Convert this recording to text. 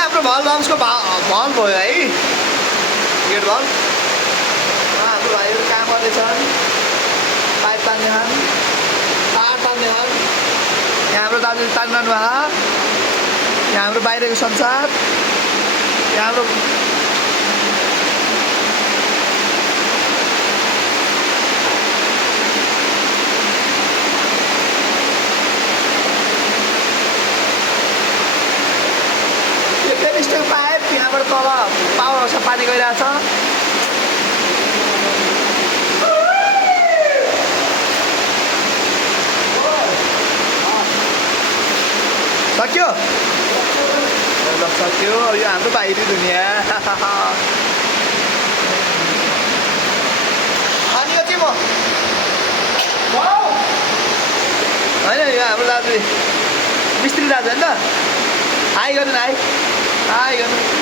हाम्रो भल बम्सको भल भयो है गेट भल हाम्रो भाइहरू काम गर्दैछन् पाइप तान्नेछन् तार तान्नेछन् यहाँ हाम्रो दाजुले तानिरहनु भएको यहाँ हाम्रो बाहिरको संसार यहाँ हाम्रो पाइप यहाँबाट तल पावर हाउसमा पानी गइरहेछ सक्यो ल सक्यो यो हाम्रो बाहिरी दुनियाँ अनि यो चाहिँ म होइन यो हाम्रो दाजु मिस्त्री दाजु होइन त हाई गर्नु न हाई गर्नु